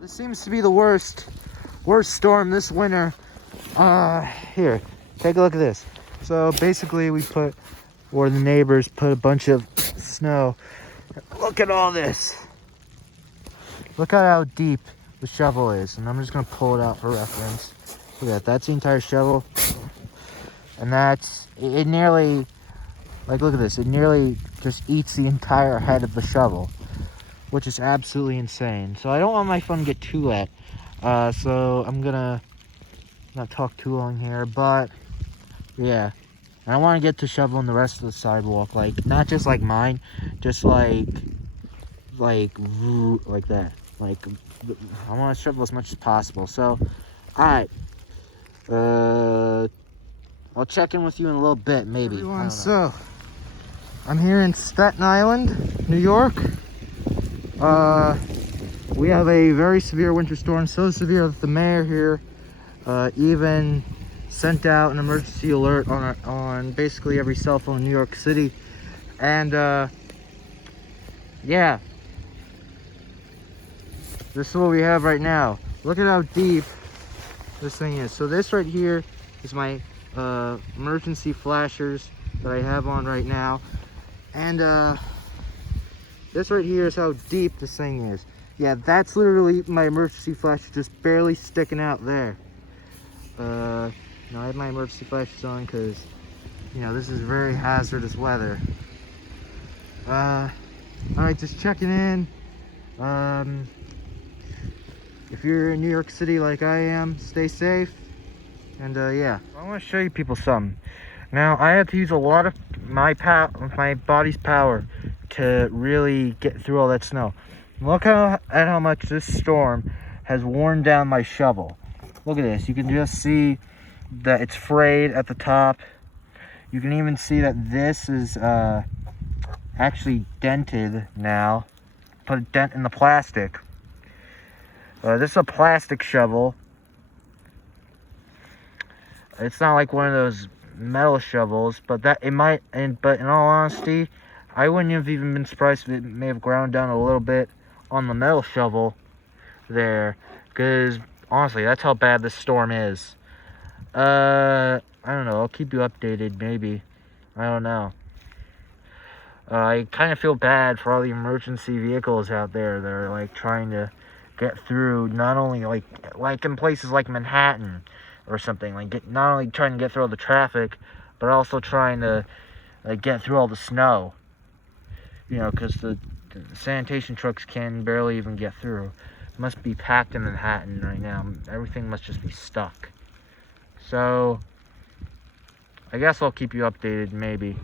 This seems to be the worst storm this winter. Here, take a look at this. So basically the neighbors put a bunch of snow. Look at all this. Look at how deep the shovel is. And I'm just gonna pull it out for reference. Look at that, that's the entire shovel. And it nearly, like look at this, it nearly just eats the entire head of the shovel, which is absolutely insane. So I don't want my phone to get too wet. So I'm gonna not talk too long here, but yeah. And I want to get to shoveling the rest of the sidewalk, like not just like mine, just like that. Like I want to shovel as much as possible. So, all right. I'll check in with you in a little bit, maybe. Everyone, so I'm here in Staten Island, New York. We have a very severe winter storm, so severe that the mayor here even sent out an emergency alert on basically every cell phone in New York City. And yeah, this is what we have right now. Look at how deep this thing is. So this right here is my emergency flashers that I have on right now, and this right here is how deep this thing is. Yeah, that's literally my emergency flash, just barely sticking out there. Now I have my emergency flashes on because, you know, this is very hazardous weather. Alright, just checking in. If you're in New York City like I am, stay safe. And yeah, I want to show you people something. Now, I had to use a lot of my body's power to really get through all that snow. Look at how much this storm has worn down my shovel. Look at this. You can just see that it's frayed at the top. You can even see that this is actually dented now. Put a dent in the plastic. This is a plastic shovel. It's not like one of those metal shovels, but but in all honesty, I wouldn't have even been surprised if it may have ground down a little bit on the metal shovel there, because honestly, that's how bad this storm is. I don't know, I'll keep you updated, maybe. I don't know. I kind of feel bad for all the emergency vehicles out there that are like trying to get through, not only like in places like Manhattan or something, like not only trying to get through all the traffic, but also trying to get through all the snow. You know, because the sanitation trucks can barely even get through. It must be packed in Manhattan right now. Everything must just be stuck. So I guess I'll keep you updated, maybe.